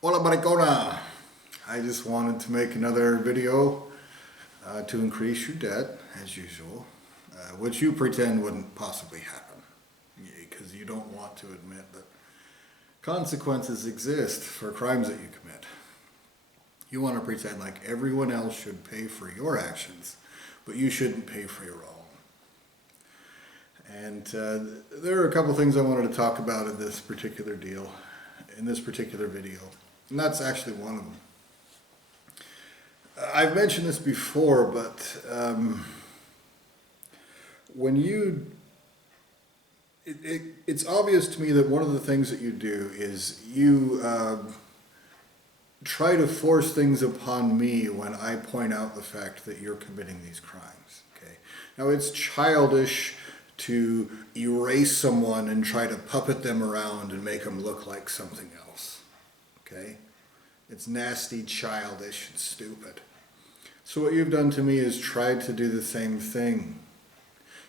Hola maricona! I just wanted to make another video to increase your debt, as usual, which you pretend wouldn't possibly happen, because you don't want to admit that consequences exist for crimes that you commit. You want to pretend like everyone else should pay for your actions, but you shouldn't pay for your own. And there are a couple things I wanted to talk about in this particular video, and that's actually one of them. I've mentioned this before, but when it's obvious to me that one of the things that you do is you try to force things upon me when I point out the fact that you're committing these crimes. Okay, now it's childish to erase someone and try to puppet them around and make them look like something else. Okay, it's nasty, childish, and stupid. So what you've done to me is tried to do the same thing.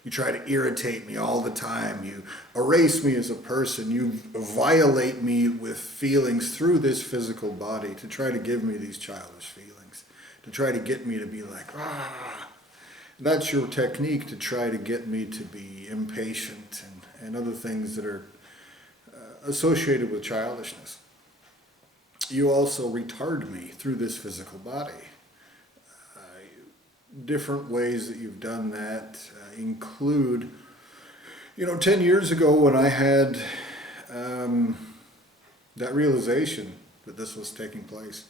You try to irritate me all the time. You erase me as a person. You violate me with feelings through this physical body to try to give me these childish feelings, to try to get me to be like, ah. That's your technique to try to get me to be impatient and other things that are associated with childishness. You also retard me through this physical body. Different ways that you've done that include, 10 years ago when I had that realization that this was taking place.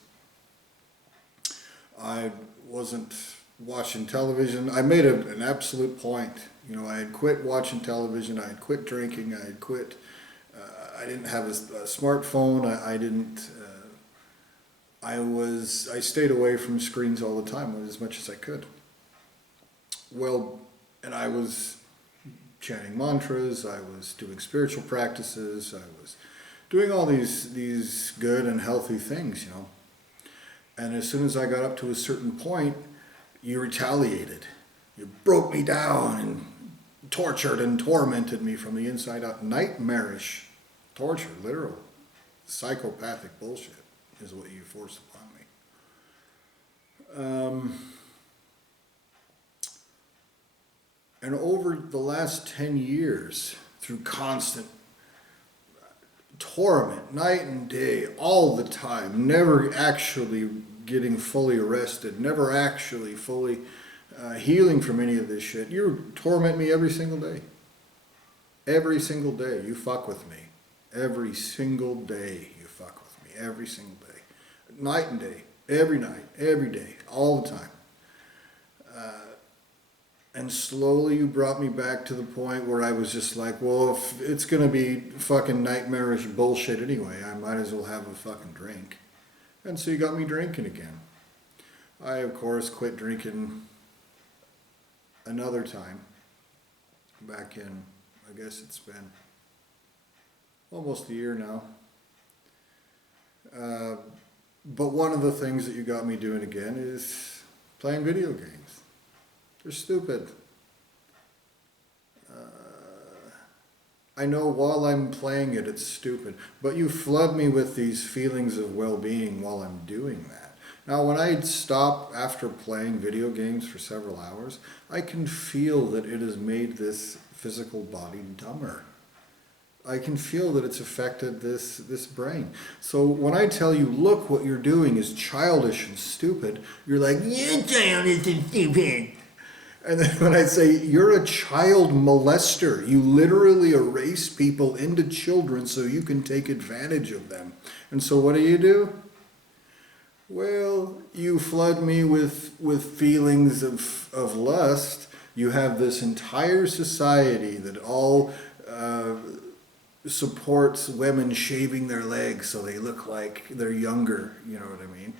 I wasn't watching television. I made an absolute point. I had quit watching television. I had quit drinking. I had quit. I didn't have a smartphone. I didn't. I stayed away from screens all the time, as much as I could. Well, and I was chanting mantras. I was doing spiritual practices. I was doing all these good and healthy things, And as soon as I got up to a certain point, you retaliated. You broke me down and tortured and tormented me from the inside out. Nightmarish torture, literal. Psychopathic bullshit is what you forced upon me. And over the last 10 years, through constant torment, night and day, all the time, never actually getting fully arrested, never actually fully healing from any of this shit. You torment me every single day. Every single day you fuck with me. Every single day you fuck with me. Every single day. Night and day. Every night. Every day. All the time. And slowly you brought me back to the point where I was just like, well, if it's going to be fucking nightmarish bullshit anyway, I might as well have a fucking drink. And so you got me drinking again. I, of course, quit drinking another time. Back in, I guess it's been almost a year now. But one of the things that you got me doing again is playing video games. They're stupid. I know while I'm playing it, it's stupid. But you flood me with these feelings of well-being while I'm doing that. Now, when I stop after playing video games for several hours, I can feel that it has made this physical body dumber. I can feel that it's affected this brain. So when I tell you, look, what you're doing is childish and stupid, you're like, you're childish and stupid. And then when I say, you're a child molester, you literally erase people into children so you can take advantage of them. And so what do? Well, you flood me with feelings of lust. You have this entire society that all supports women shaving their legs so they look like they're younger, you know what I mean?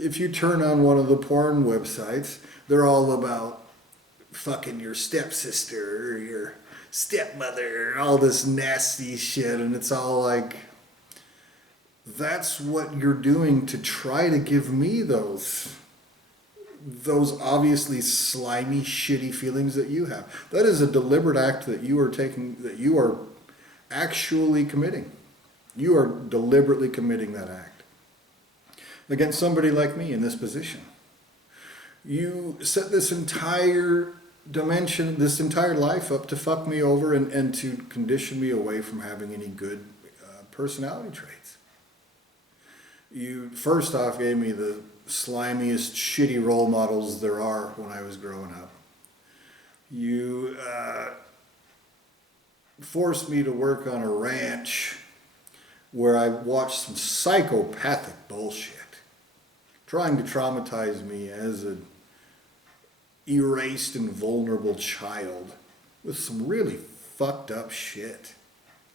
If you turn on one of the porn websites, they're all about fucking your stepsister or your stepmother, all this nasty shit, and it's all like, that's what you're doing to try to give me those obviously slimy, shitty feelings that you have. That is a deliberate act that you are actually committing. You are deliberately committing that act against somebody like me in this position. You set this entire dimension, this entire life up to fuck me over and to condition me away from having any good personality traits. You first off gave me the slimiest, shitty role models there are when I was growing up. You forced me to work on a ranch where I watched some psychopathic bullshit, trying to traumatize me as an erased and vulnerable child with some really fucked up shit.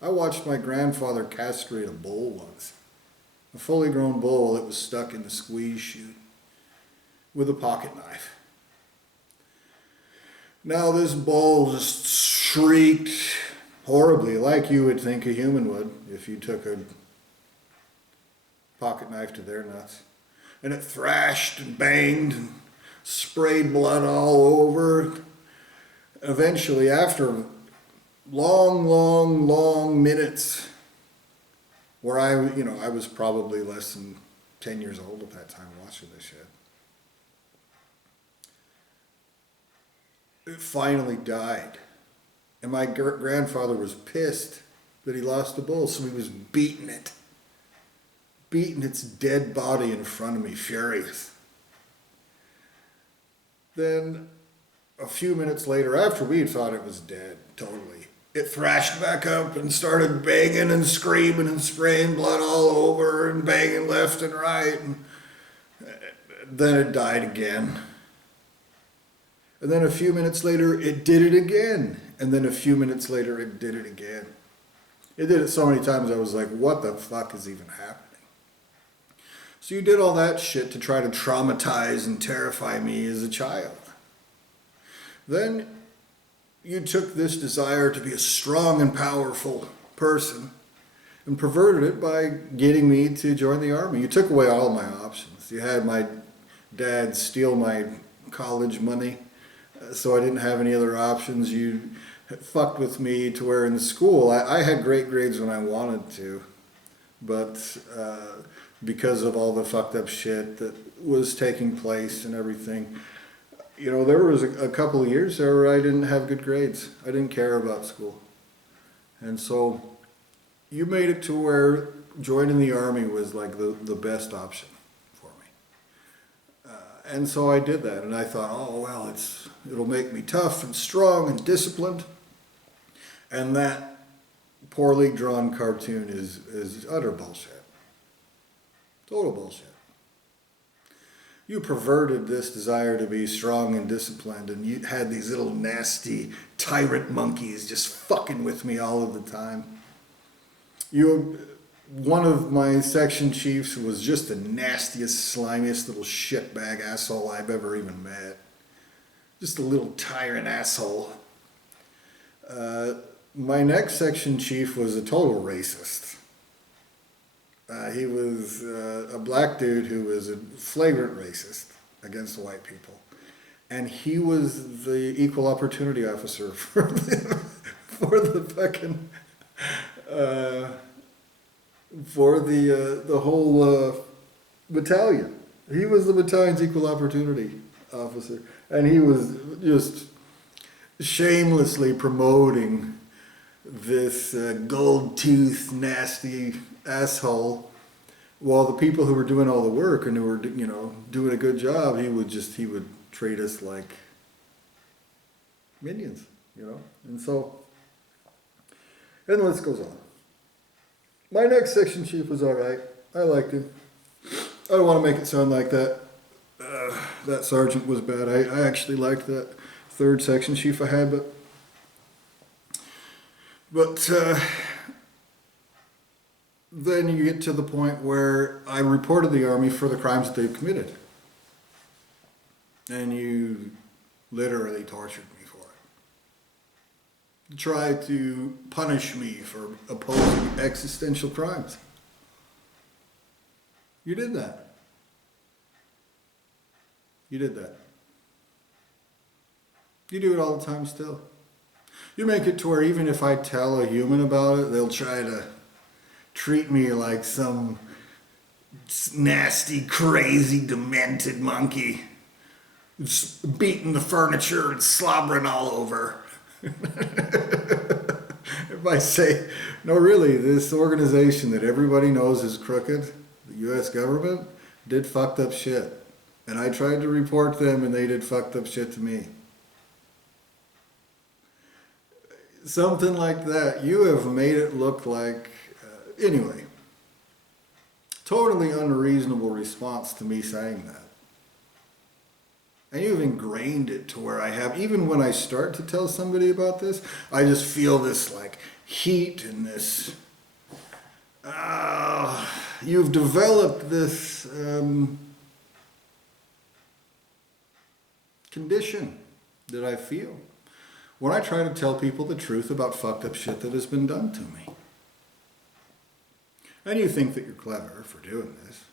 I watched my grandfather castrate a bull once, a fully grown bull that was stuck in the squeeze chute with a pocket knife. Now this bull just shrieked horribly, like you would think a human would if you took a pocket knife to their nuts. And it thrashed and banged and sprayed blood all over. Eventually, after long minutes, where I was probably less than 10 years old at that time watching this shit, it finally died. And my grandfather was pissed that he lost the bull, so he was beating its dead body in front of me, furious. Then, a few minutes later, after we thought it was dead, totally, it thrashed back up and started banging and screaming and spraying blood all over and banging left and right. And then it died again. And then a few minutes later, it did it again. And then a few minutes later, it did it again. It did it so many times, I was like, what the fuck is even happening? So you did all that shit to try to traumatize and terrify me as a child. Then you took this desire to be a strong and powerful person and perverted it by getting me to join the army. You took away all my options. You had my dad steal my college money, so I didn't have any other options. You fucked with me to where in school, I had great grades when I wanted to, but because of all the fucked up shit that was taking place and everything, there was a couple of years there where I didn't have good grades. I didn't care about school. And so you made it to where joining the army was like the best option for me. And so I did that, and I thought, oh, well, it'll make me tough and strong and disciplined. And that poorly drawn cartoon is utter bullshit. Total bullshit. You perverted this desire to be strong and disciplined, and you had these little nasty tyrant monkeys just fucking with me all of the time. One of my section chiefs was just the nastiest, slimiest little shitbag asshole I've ever even met. Just a little tyrant asshole. My next section chief was a total racist. He was a black dude who was a flagrant racist against the white people. And he was the equal opportunity officer for the whole battalion. He was the battalion's equal opportunity officer. And he was just shamelessly promoting this gold-toothed, nasty asshole, while the people who were doing all the work and who were, doing a good job, he would treat us like minions, And so, and the list goes on. My next section chief was all right. I liked him. I don't want to make it sound like that. That sergeant was bad. I actually liked that third section chief I had, but then you get to the point where I reported the army for the crimes that they've committed. And you literally tortured me for it. You tried to punish me for opposing existential crimes. You did that. You did that. You do it all the time still. You make it to where even if I tell a human about it, they'll try to treat me like some nasty, crazy, demented monkey. Just beating the furniture and slobbering all over. If I say, no, really, this organization that everybody knows is crooked, the U.S. government, did fucked up shit. And I tried to report them and they did fucked up shit to me. Something like that. You have made it look like, anyway, totally unreasonable response to me saying that. And you've ingrained it to where I have, even when I start to tell somebody about this, I just feel this like heat and this, you've developed this condition that I feel when I try to tell people the truth about fucked up shit that has been done to me. And you think that you're clever for doing this.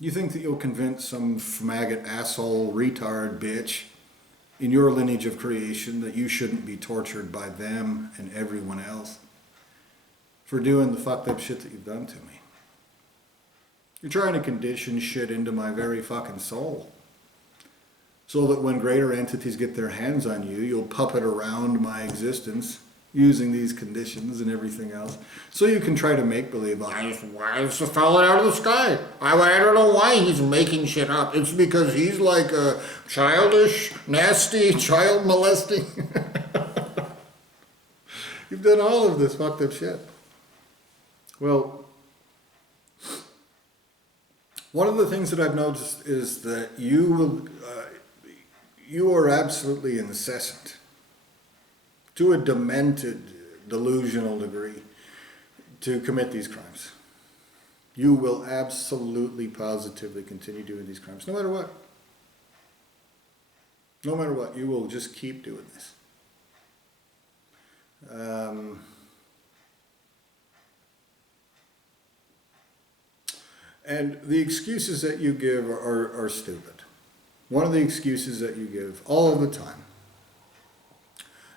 You think that you'll convince some maggot asshole retard bitch in your lineage of creation that you shouldn't be tortured by them and everyone else for doing the fucked up shit that you've done to me. You're trying to condition shit into my very fucking soul so that when greater entities get their hands on you, you'll puppet around my existence using these conditions and everything else, so you can try to make believe, why is it falling out of the sky? I don't know why he's making shit up. It's because he's like a childish, nasty, child molesting. You've done all of this fucked up shit. Well, one of the things that I've noticed is that you are absolutely incessant, to a demented, delusional degree, to commit these crimes. You will absolutely, positively continue doing these crimes, no matter what. No matter what, you will just keep doing this. And the excuses that you give are stupid. One of the excuses that you give all of the time,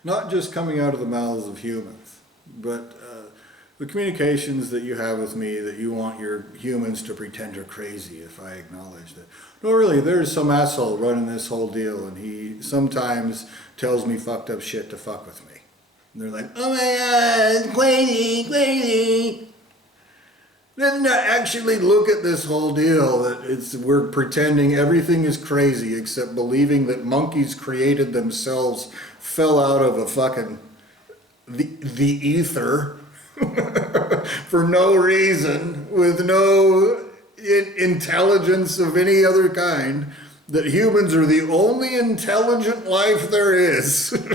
not just coming out of the mouths of humans, but the communications that you have with me that you want your humans to pretend are crazy if I acknowledge that. No, really, there's some asshole running this whole deal and he sometimes tells me fucked up shit to fuck with me. And they're like, oh my God, crazy, crazy. Then not actually look at this whole deal that we're pretending everything is crazy except believing that monkeys created themselves, fell out of a fucking the ether for no reason, with no intelligence of any other kind, that humans are the only intelligent life there is. And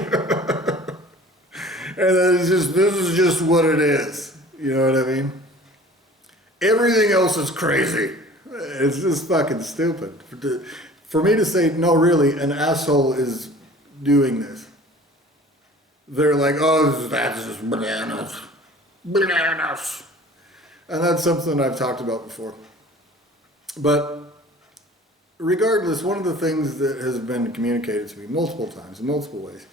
that it's just, this is just what it is. You know what I mean? Everything else is crazy. It's just fucking stupid. For me to say, no, really, an asshole is doing this. They're like, oh, that's just bananas. Bananas. And that's something I've talked about before. But regardless, one of the things that has been communicated to me multiple times in multiple ways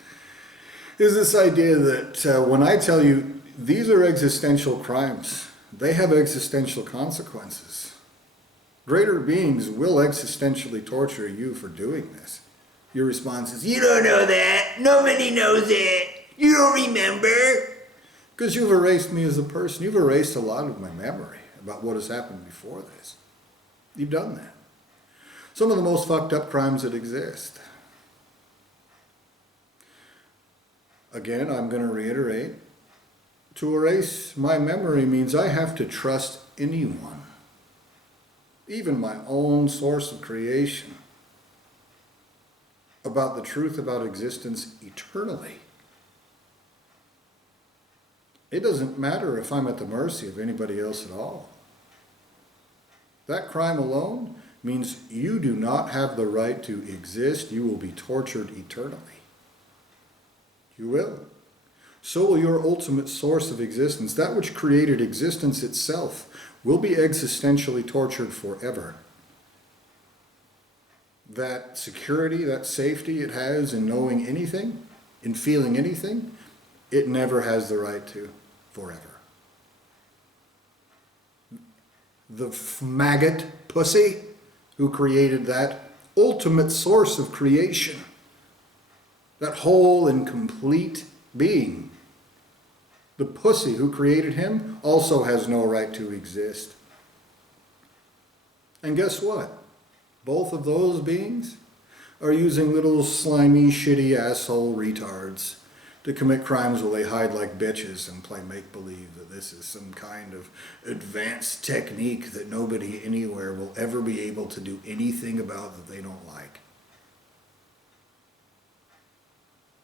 is this idea that when I tell you these are existential crimes, they have existential consequences. Greater beings will existentially torture you for doing this. Your response is, you don't know that. Nobody knows it. You don't remember. Because you've erased me as a person. You've erased a lot of my memory about what has happened before this. You've done that. Some of the most fucked up crimes that exist. Again, I'm going to reiterate. To erase my memory means I have to trust anyone, even my own source of creation, about the truth about existence eternally. It doesn't matter if I'm at the mercy of anybody else at all. That crime alone means you do not have the right to exist. You will be tortured eternally. You will. So will your ultimate source of existence, that which created existence itself, will be existentially tortured forever. That security, that safety it has in knowing anything, in feeling anything, it never has the right to forever. the maggot pussy who created that ultimate source of creation, that whole and complete being. The pussy who created him also has no right to exist. And guess what? Both of those beings are using little slimy, shitty asshole retards to commit crimes while they hide like bitches and play make-believe that this is some kind of advanced technique that nobody anywhere will ever be able to do anything about that they don't like.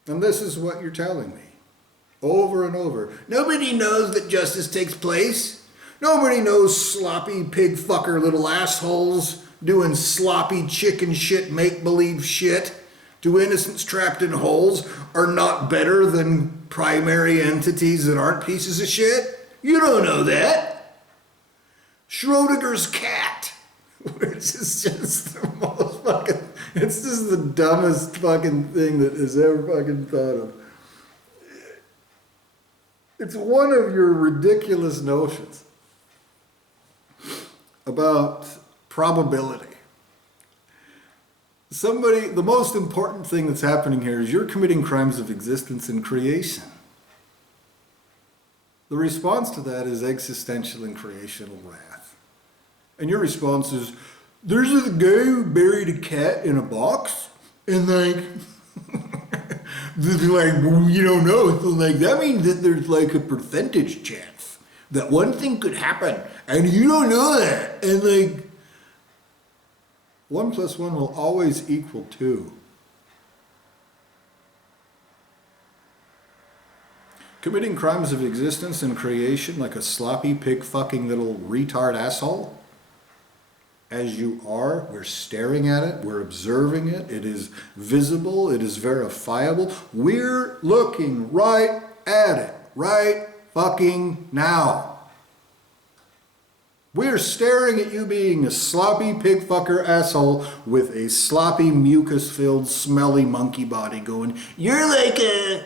And this is what you're telling me. Over and over. Nobody knows that justice takes place. Nobody knows sloppy pig fucker little assholes doing sloppy chicken shit make-believe shit to innocents trapped in holes are not better than primary entities that aren't pieces of shit. You don't know that. Schrodinger's cat, which is just the most fucking, it's just the dumbest fucking thing that is ever fucking thought of. It's one of your ridiculous notions about probability. The most important thing that's happening here is you're committing crimes of existence and creation. The response to that is existential and creational wrath. And your response is, there's a guy who buried a cat in a box, and like, well, you don't know. So like, that means that there's like a percentage chance that one thing could happen, and you don't know that. And like, 1 + 1 will always equal 2. Committing crimes of existence and creation like a sloppy pig fucking little retard asshole, as you are, we're staring at it, we're observing it, it is visible, it is verifiable. We're looking right at it, right fucking now. We're staring at you being a sloppy pig fucker asshole with a sloppy mucus-filled smelly monkey body going, you're like a...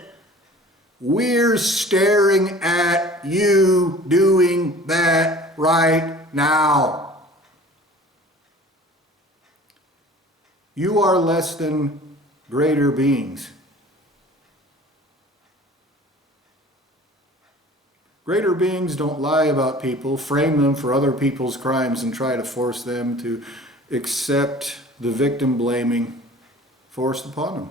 We're staring at you doing that right now. You are less than greater beings. Greater beings don't lie about people, frame them for other people's crimes, and try to force them to accept the victim blaming forced upon them.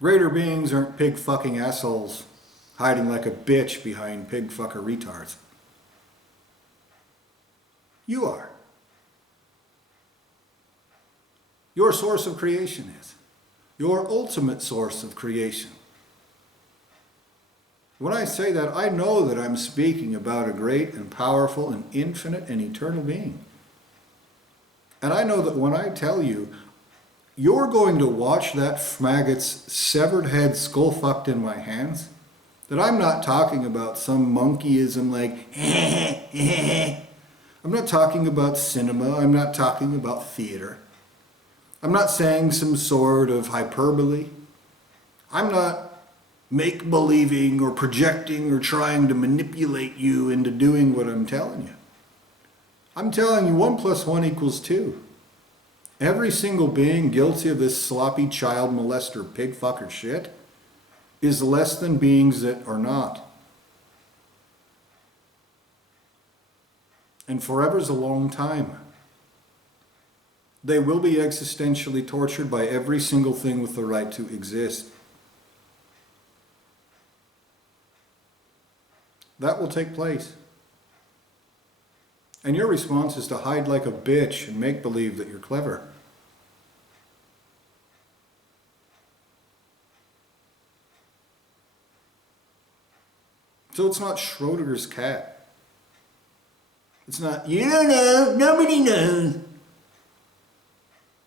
Greater beings aren't pig fucking assholes hiding like a bitch behind pig fucker retards. You are. Your source of creation is. Your ultimate source of creation. When I say that, I know that I'm speaking about a great and powerful and infinite and eternal being. And I know that when I tell you, you're going to watch that maggot's severed head skull fucked in my hands, that I'm not talking about some monkeyism like, I'm not talking about cinema, I'm not talking about theater. I'm not saying some sort of hyperbole. I'm not make-believing or projecting or trying to manipulate you into doing what I'm telling you. I'm telling you 1 + 1 = 2. Every single being guilty of this sloppy child molester pig fucker shit is less than beings that are not. And forever's a long time. They will be existentially tortured by every single thing with the right to exist. That will take place. And your response is to hide like a bitch and make believe that you're clever. So it's not Schrodinger's cat. It's not, you don't know, nobody knows.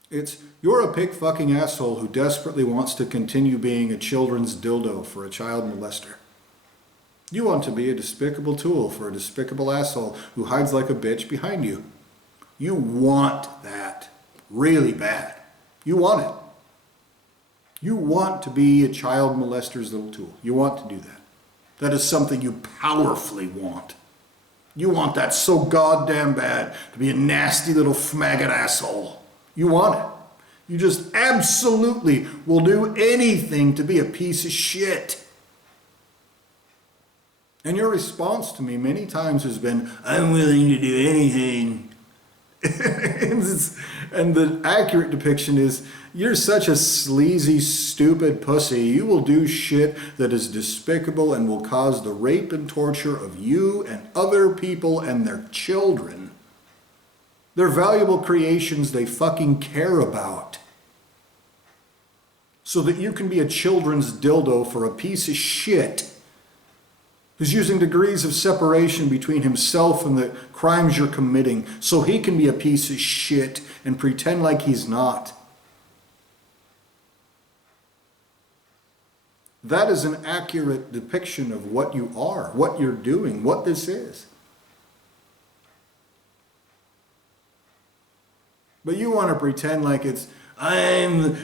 It's, you're a pig fucking asshole who desperately wants to continue being a children's dildo for a child molester. You want to be a despicable tool for a despicable asshole who hides like a bitch behind you. You want that really bad. You want it. You want to be a child molester's little tool. You want to do that. That is something you powerfully want. You want that so goddamn bad, to be a nasty little faggot asshole. You want it. You just absolutely will do anything to be a piece of shit. And your response to me many times has been, I'm willing to do anything. And the accurate depiction is, you're such a sleazy, stupid pussy. You will do shit that is despicable and will cause the rape and torture of you and other people and their children. They're valuable creations they fucking care about. So that you can be a children's dildo for a piece of shit who's using degrees of separation between himself and the crimes you're committing so he can be a piece of shit and pretend like he's not. That is an accurate depiction of what you are, what you're doing, what this is. But you want to pretend like it's, I'm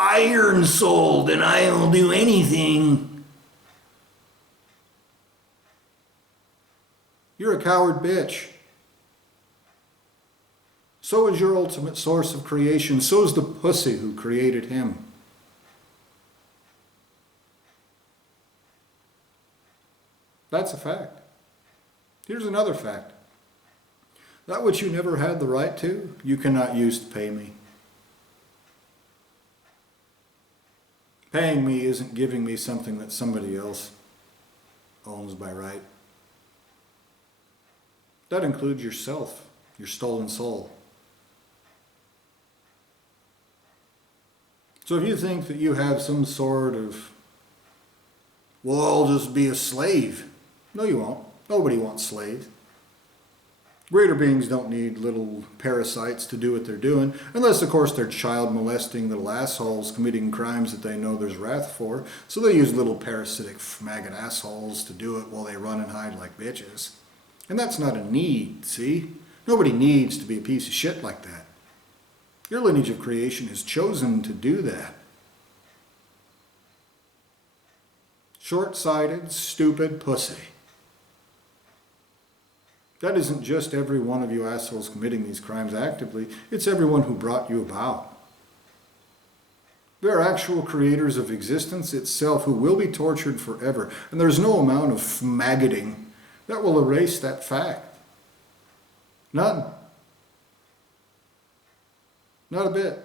iron-souled and I'll do anything. You're a coward bitch. So is your ultimate source of creation. So is the pussy who created him. That's a fact. Here's another fact. That which you never had the right to, you cannot use to pay me. Paying me isn't giving me something that somebody else owns by right. That includes yourself, your stolen soul. So if you think that you have some sort of, well, I'll just be a slave. No, you won't. Nobody wants slaves. Greater beings don't need little parasites to do what they're doing, unless, of course, they're child molesting little assholes committing crimes that they know there's wrath for. So they use little parasitic maggot assholes to do it while they run and hide like bitches. And that's not a need, see? Nobody needs to be a piece of shit like that. Your lineage of creation has chosen to do that. Short-sighted, stupid pussy. That isn't just every one of you assholes committing these crimes actively. It's everyone who brought you about. There are actual creators of existence itself who will be tortured forever. And there's no amount of maggoting that will erase that fact. None. Not a bit.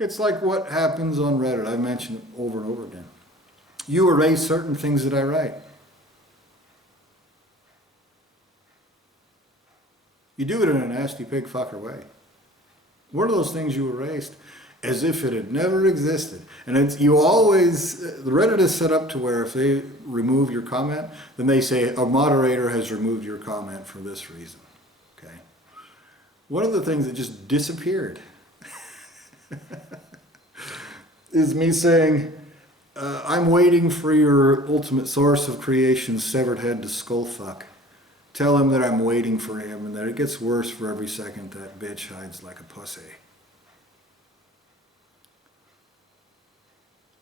It's like what happens on Reddit. I've mentioned it over and over again. You erase certain things that I write. You do it in a nasty pig fucker way. One of those things you erased as if it had never existed. And it's, you always, the Reddit is set up to where if they remove your comment, then they say a moderator has removed your comment for this reason. Okay. One of the things that just disappeared is me saying, I'm waiting for your ultimate source of creation's severed head to skull fuck. Tell him that I'm waiting for him and that it gets worse for every second that bitch hides like a pussy.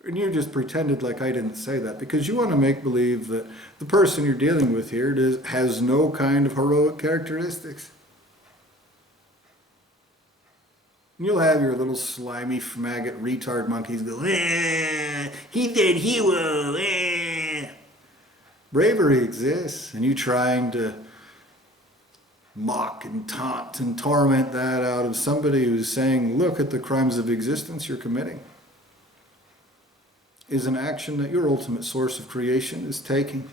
And you just pretended like I didn't say that because you want to make believe that the person you're dealing with here has no kind of heroic characteristics. And you'll have your little slimy, maggot, retard monkeys go, he did hero, Bravery exists, and you trying to mock and taunt and torment that out of somebody who's saying, look at the crimes of existence you're committing, is an action that your ultimate source of creation is taking.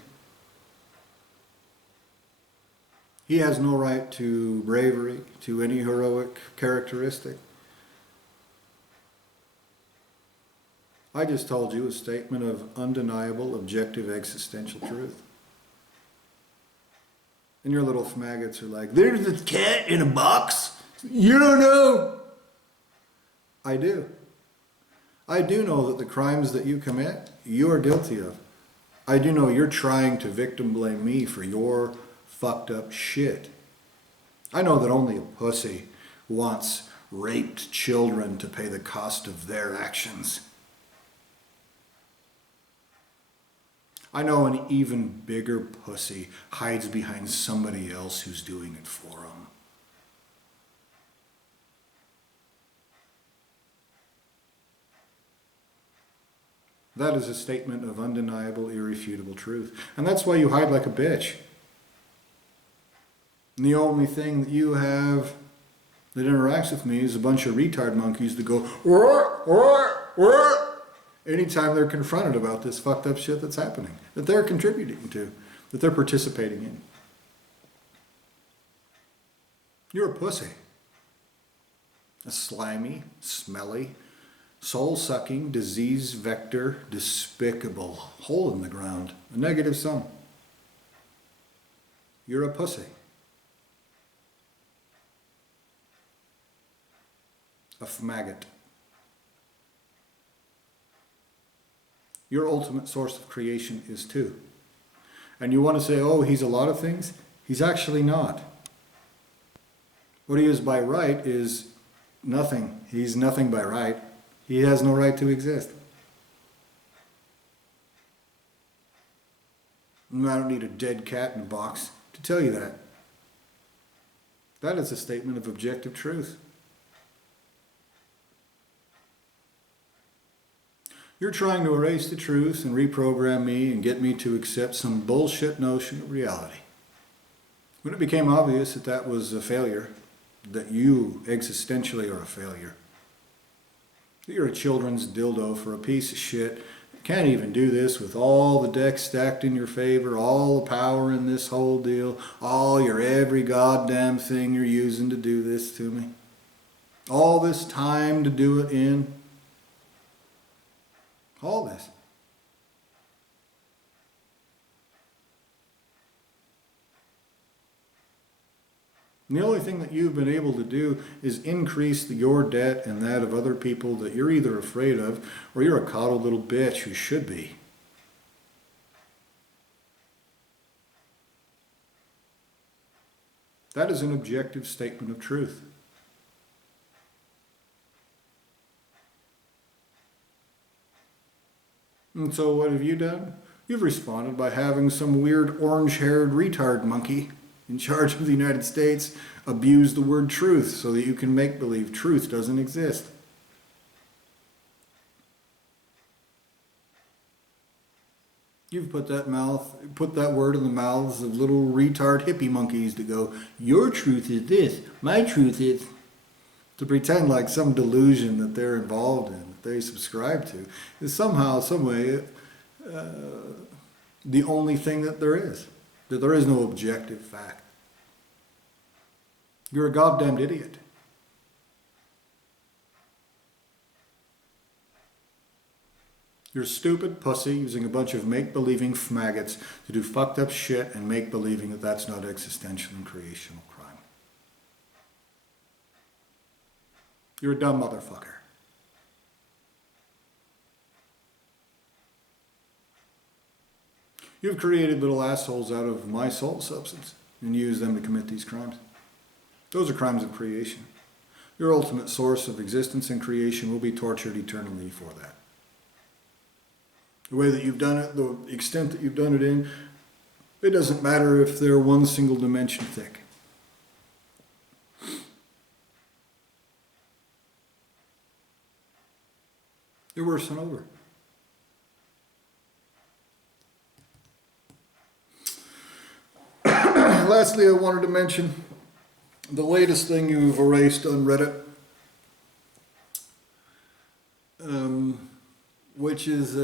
He has no right to bravery, to any heroic characteristic. I just told you a statement of undeniable, objective, existential truth. And your little maggots are like, there's a cat in a box? You don't know. I do. I do know that the crimes that you commit, you are guilty of. I do know you're trying to victim blame me for your fucked up shit. I know that only a pussy wants raped children to pay the cost of their actions. I know an even bigger pussy hides behind somebody else who's doing it for him. That is a statement of undeniable, irrefutable truth. And that's why you hide like a bitch. And the only thing that you have that interacts with me is a bunch of retard monkeys that go, "Roar, roar, roar," anytime they're confronted about this fucked up shit that's happening, that they're contributing to, that they're participating in. You're a pussy. A slimy, smelly, soul-sucking, disease vector, despicable hole in the ground, a negative sum. You're a pussy. A maggot. Your ultimate source of creation is too. And you want to say, oh, he's a lot of things? He's actually not. What he is by right is nothing. He's nothing by right. He has no right to exist. And I don't need a dead cat in a box to tell you that. That is a statement of objective truth. You're trying to erase the truth and reprogram me and get me to accept some bullshit notion of reality. When it became obvious that that was a failure, that you existentially are a failure, that you're a children's dildo for a piece of shit, can't even do this with all the decks stacked in your favor, all the power in this whole deal, all your every goddamn thing you're using to do this to me, all this time to do it in, all this. And the only thing that you've been able to do is increase your debt and that of other people that you're either afraid of or you're a coddled little bitch who should be. That is an objective statement of truth. And so what have you done? You've responded by having some weird orange-haired retard monkey in charge of the United States abuse the word truth so that you can make believe truth doesn't exist. You've put that word in the mouths of little retard hippie monkeys to go, your truth is this, my truth is, to pretend like some delusion that they're involved in, that they subscribe to, is somehow, some way, the only thing that there is. That there is no objective fact. You're a goddamned idiot. You're a stupid pussy using a bunch of make-believing maggots to do fucked up shit and make-believing that that's not existential and creational crime. You're a dumb motherfucker. You've created little assholes out of my soul substance and used them to commit these crimes. Those are crimes of creation. Your ultimate source of existence and creation will be tortured eternally for that. The way that you've done it, the extent that you've done it in, it doesn't matter if they're one single dimension thick. You're worse than over. Lastly, I wanted to mention the latest thing you've erased on Reddit, which is,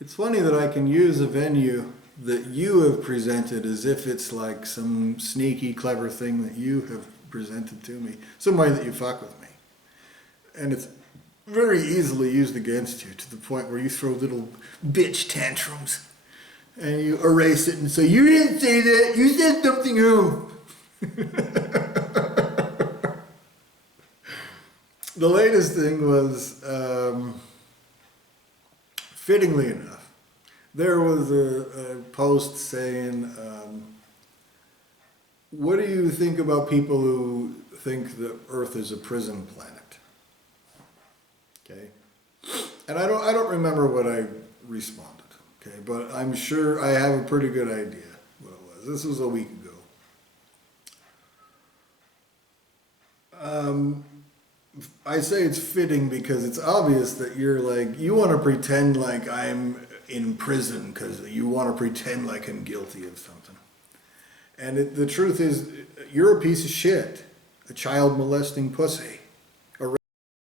it's funny that I can use a venue that you have presented as if it's like some sneaky, clever thing that you have presented to me, some way that you fuck with me. And it's very easily used against you to the point where you throw little bitch tantrums. And you erase it and say, you didn't say that, you said something else. The latest thing was, fittingly enough, there was a post saying, what do you think about people who think that Earth is a prison planet? Okay. And I don't remember what I responded. Okay, but I'm sure I have a pretty good idea what it was. This was a week ago. I say it's fitting because it's obvious that you're like, you want to pretend like I'm in prison because you want to pretend like I'm guilty of something. And the truth is, you're a piece of shit, a child molesting pussy.